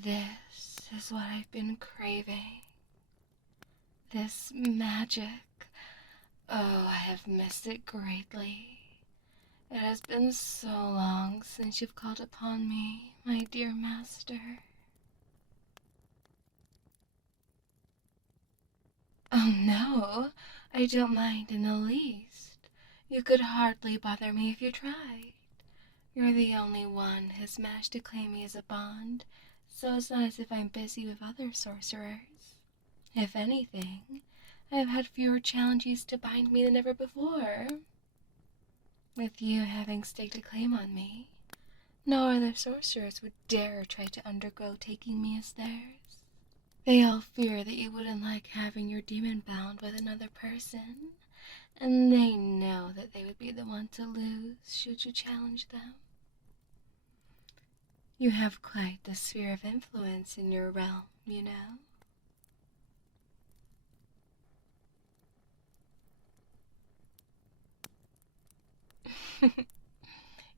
This is what I've been craving. This magic. Oh, I have missed it greatly. It has been so long since you've called upon me, my dear master. Oh no, I don't mind in the least. You could hardly bother me if you tried. You're the only one who's managed to claim me as a bond, so it's not as if I'm busy with other sorcerers. If anything, I've had fewer challenges to bind me than ever before. With you having staked a claim on me, no other sorcerers would dare try to undergo taking me as theirs. They all fear that you wouldn't like having your demon bound with another person, and they know that they would be the one to lose should you challenge them. You have quite the sphere of influence in your realm, you know.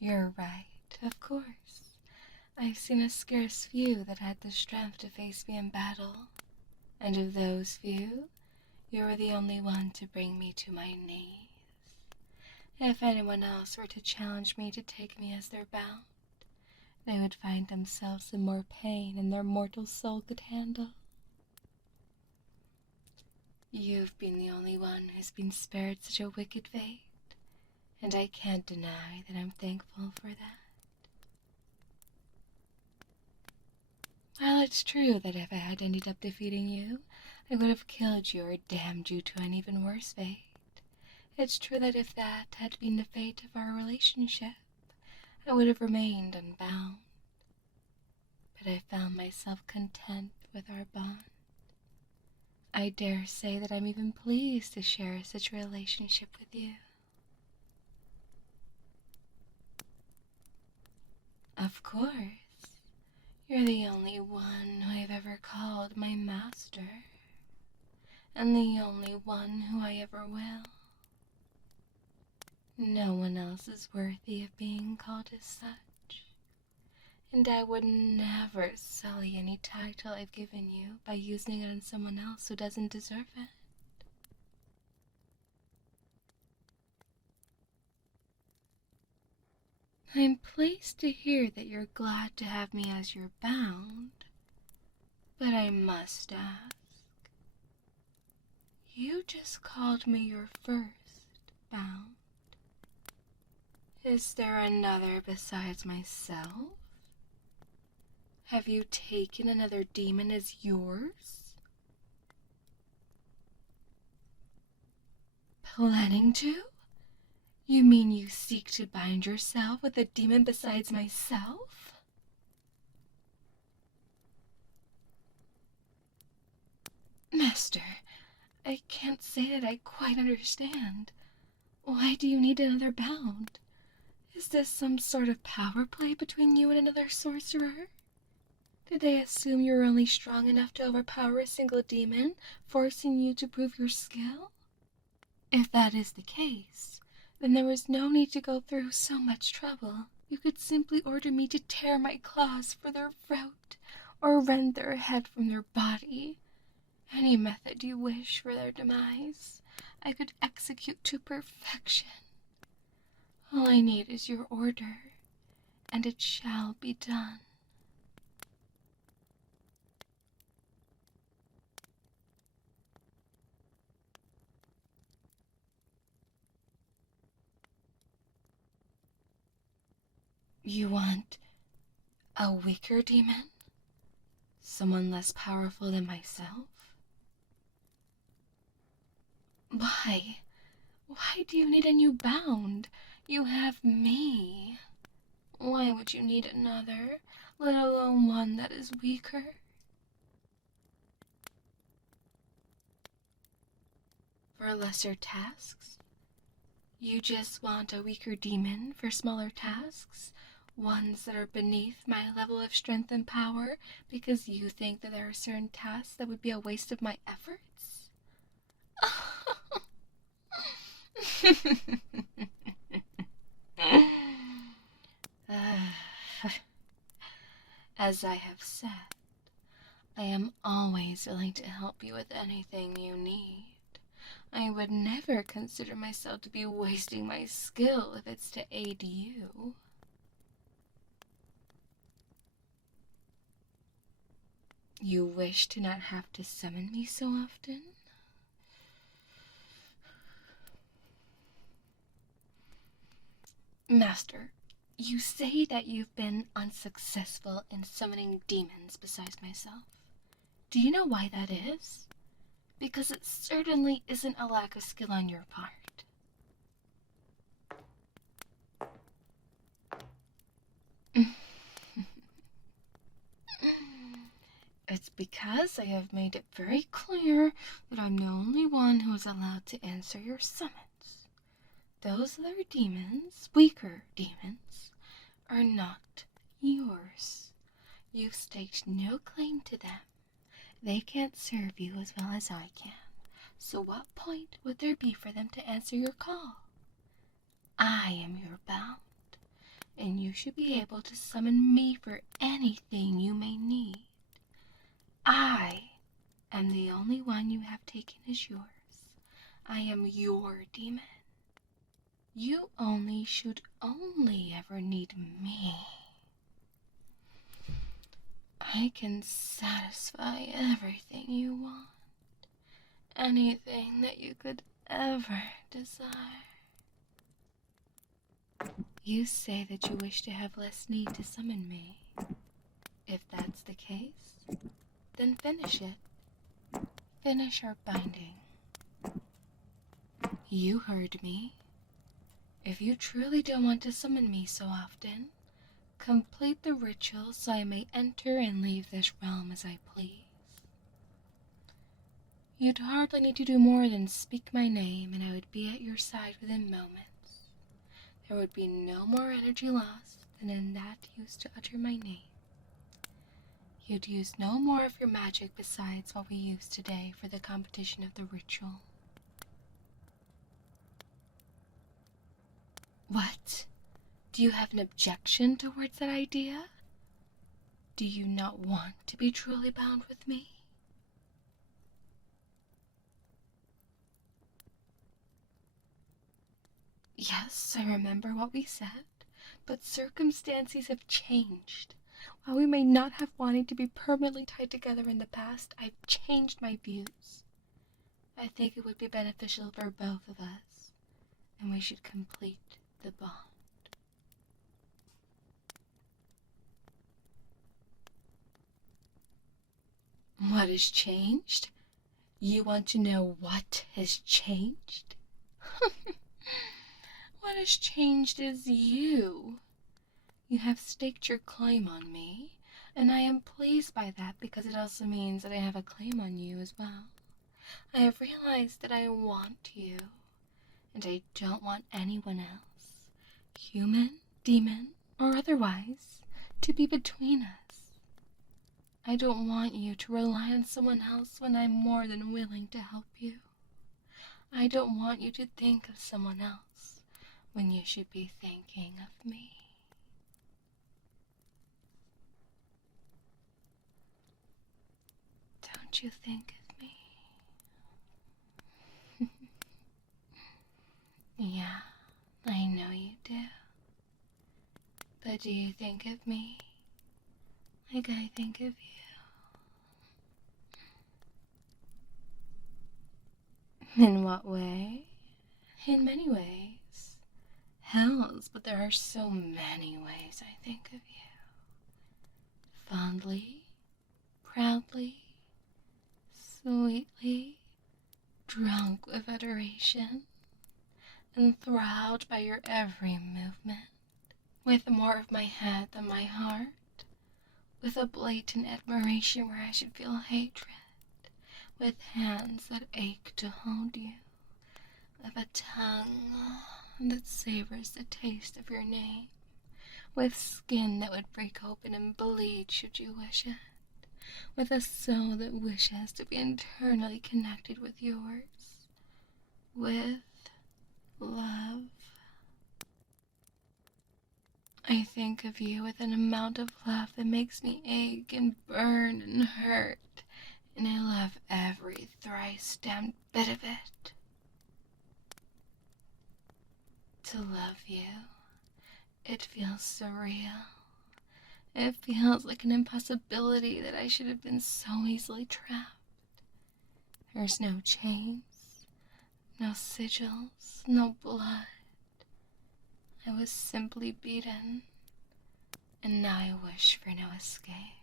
You're right, of course. I've seen a scarce few that had the strength to face me in battle, and of those few, you're the only one to bring me to my knees. If anyone else were to challenge me to take me as their bound, they would find themselves in more pain than their mortal soul could handle. You've been the only one who's been spared such a wicked fate, and I can't deny that I'm thankful for that. While it's true that if I had ended up defeating you, I would have killed you or damned you to an even worse fate, it's true that if that had been the fate of our relationship, I would have remained unbound. But I found myself content with our bond. I dare say that I'm even pleased to share such a relationship with you. Of course, you're the only one who I've ever called my master, and the only one who I ever will. No one else is worthy of being called as such, and I would never sully any title I've given you by using it on someone else who doesn't deserve it. I'm pleased to hear that you're glad to have me as your bound, but I must ask, you just called me your first bound. Is there another besides myself? Have you taken another demon as yours? Planning to? You mean you seek to bind yourself with a demon besides myself? Master, I can't say that I quite understand. Why do you need another bound? Is this some sort of power play between you and another sorcerer? Did they assume you were only strong enough to overpower a single demon, forcing you to prove your skill? If that is the case, then there was no need to go through so much trouble. You could simply order me to tear my claws for their throat, or rend their head from their body. Any method you wish for their demise, I could execute to perfection. All I need is your order, and it shall be done. You want a weaker demon? Someone less powerful than myself? Why? Why do you need a new bound? You have me. Why would you need another, let alone one that is weaker? For lesser tasks? You just want a weaker demon for smaller tasks? Ones that are beneath my level of strength and power because you think that there are certain tasks that would be a waste of my efforts? As I have said, I am always willing to help you with anything you need. I would never consider myself to be wasting my skill if it's to aid you. You wish to not have to summon me so often? Master, you say that you've been unsuccessful in summoning demons besides myself. Do you know why that is? Because it certainly isn't a lack of skill on your part. It's because I have made it very clear that I'm the only one who is allowed to answer your summons. Those other demons, weaker demons, are not yours. You've staked no claim to them. They can't serve you as well as I can. So what point would there be for them to answer your call? I am your bound, and you should be able to summon me for anything you may need. I am the only one you have taken as yours. I am your demon. You should only ever need me. I can satisfy everything you want. Anything that you could ever desire. You say that you wish to have less need to summon me. If that's the case, then finish it. Finish our binding. You heard me. If you truly don't want to summon me so often, complete the ritual so I may enter and leave this realm as I please. You'd hardly need to do more than speak my name and I would be at your side within moments. There would be no more energy lost than in that used to utter my name. You'd use no more of your magic besides what we used today for the competition of the ritual. What? Do you have an objection towards that idea? Do you not want to be truly bound with me? Yes, I remember what we said, but circumstances have changed. While we may not have wanted to be permanently tied together in the past, I've changed my views. I think it would be beneficial for both of us, and we should complete the bond. What has changed? You want to know what has changed? What has changed is you. You have staked your claim on me, and I am pleased by that because it also means that I have a claim on you as well. I have realized that I want you, and I don't want anyone else, human, demon, or otherwise, to be between us. I don't want you to rely on someone else when I'm more than willing to help you. I don't want you to think of someone else when you should be thinking of me. Don't you think of me? Yeah, I know you do. But do you think of me like I think of you? In what way? In many ways. Hells, but there are so many ways I think of you. Fondly, proudly, sweetly, drunk with adoration, enthralled by your every movement, with more of my head than my heart, with a blatant admiration where I should feel hatred, with hands that ache to hold you, with a tongue that savors the taste of your name, with skin that would break open and bleed should you wish it, with a soul that wishes to be internally connected with yours, with love. I think of you with an amount of love that makes me ache and burn and hurt, and I love every thrice damned bit of it. To love you, it feels surreal. It feels like an impossibility that I should have been so easily trapped. There's no chains, no sigils, no blood. I was simply beaten, and now I wish for no escape.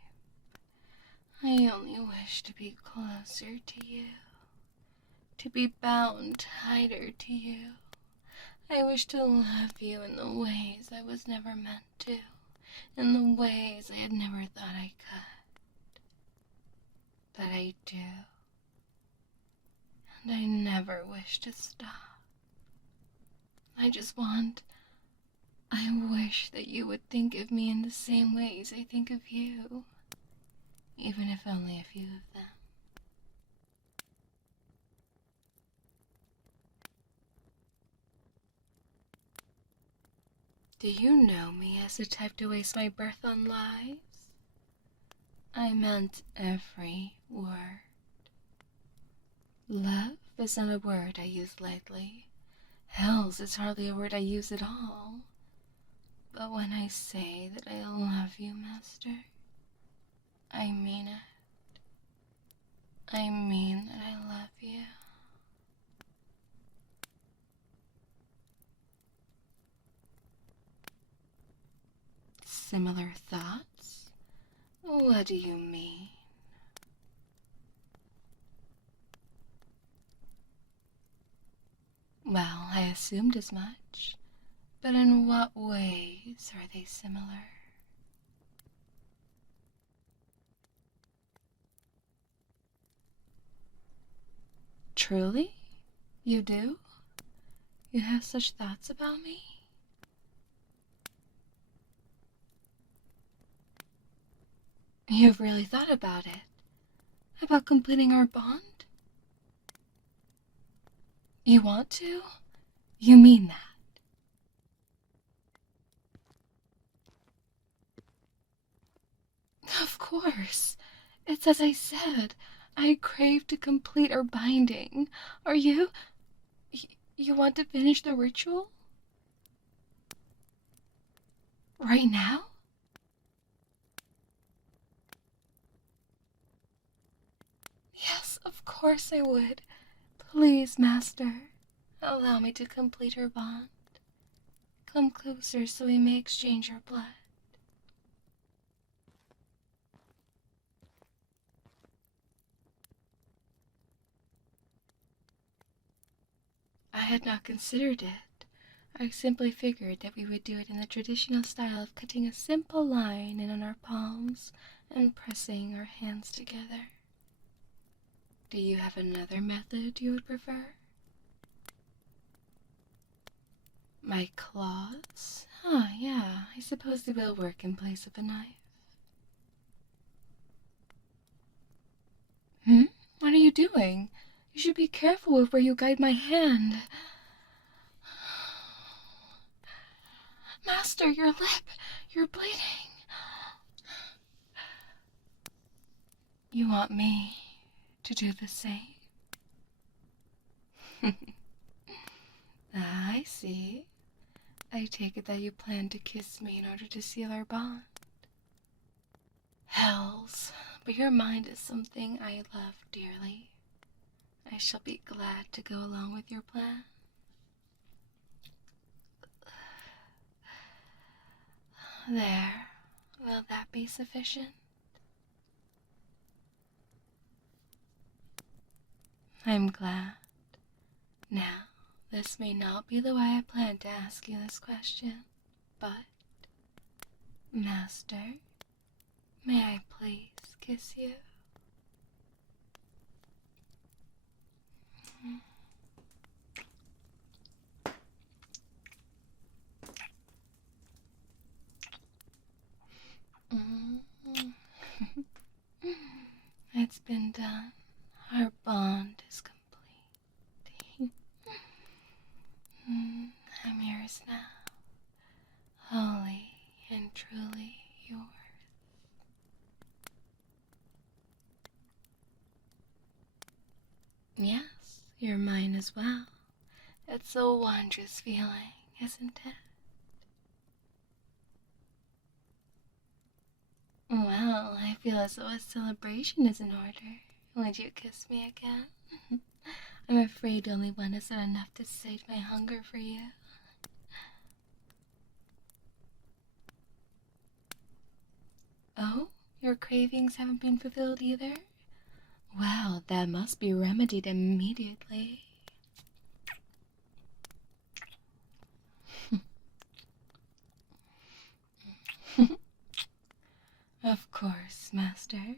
I only wish to be closer to you, to be bound tighter to you. I wish to love you in the ways I was never meant to, in the ways I had never thought I could. But I do, and I never wish to stop. I wish that you would think of me in the same ways I think of you, even if only a few of them. Do you know me as the type to waste my breath on lies? I meant every word. Love is not a word I use lightly. Hells is hardly a word I use at all. But when I say that I love you, Master, I mean it. I mean that I love you. Similar thoughts? What do you mean? Well, I assumed as much. But in what ways are they similar? Truly? You do? You have such thoughts about me? You've really thought about it? About completing our bond? You want to? You mean that? Of course. It's as I said. I crave to complete our binding. Are you? You want to finish the ritual? Right now? Yes, of course I would. Please, Master, allow me to complete our bond. Come closer so we may exchange our blood. I had not considered it. I simply figured that we would do it in the traditional style of cutting a simple line in on our palms and pressing our hands together. Do you have another method you would prefer? My claws? Ah, yeah, I suppose they will work in place of a knife. What are you doing? You should be careful with where you guide my hand. Master, your lip! You're bleeding! You want me to do the same? I see. I take it that you plan to kiss me in order to seal our bond. Hells, but your mind is something I love dearly. I shall be glad to go along with your plan. There, will that be sufficient? I'm glad. Now, this may not be the way I planned to ask you this question, but, Master, may I please kiss you? It's been done. Our bond is complete. I'm yours now, wholly and truly yours. Yes, you're mine as well. It's a wondrous feeling, isn't it? Well, I feel as though a celebration is in order. Would you kiss me again? I'm afraid only one isn't enough to sate my hunger for you. Oh, your cravings haven't been fulfilled either? Well, that must be remedied immediately. Of course, Master.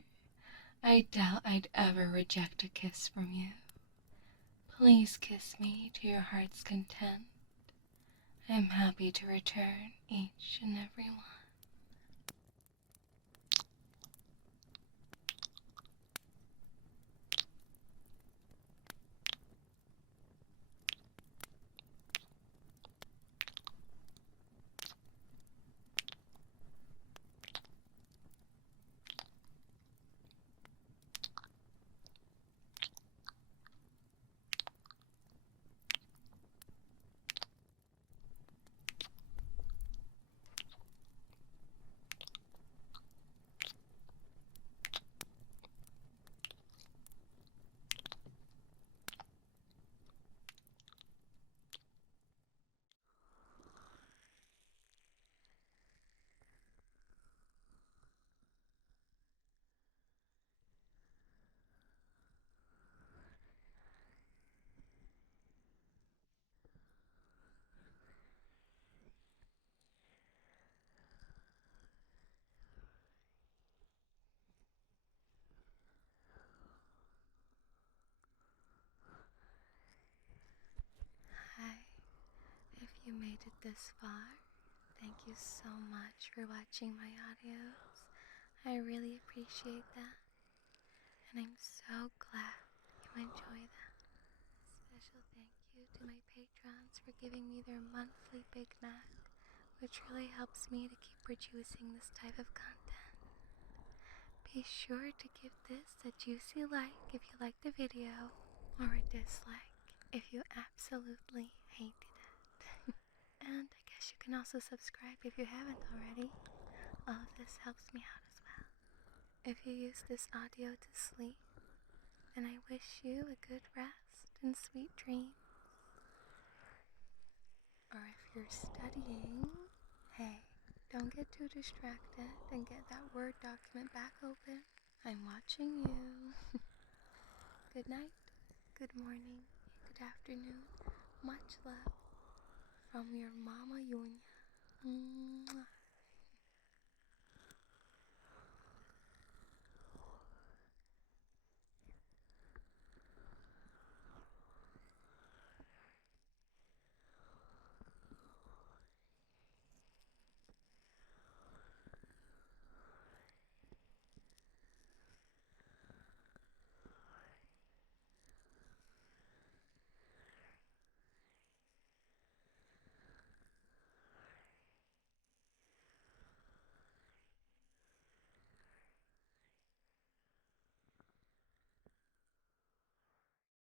I doubt I'd ever reject a kiss from you. Please kiss me to your heart's content. I'm happy to return each and every one. Hi, if you made it this far, thank you so much for watching my audios. I really appreciate that, and I'm so glad you enjoy them. Special thank you to my patrons for giving me their monthly Big Mac, which really helps me to keep producing this type of content. Be sure to give this a juicy like if you liked the video, or a dislike if you absolutely hated it. And I guess you can also subscribe if you haven't already. All of this helps me out as well. If you use this audio to sleep, then I wish you a good rest and sweet dreams. Or if you're studying, hey, don't get too distracted and get that Word document back open. I'm watching you. Good night, good morning, good afternoon. Much love from your Mama Yunya. Mwah.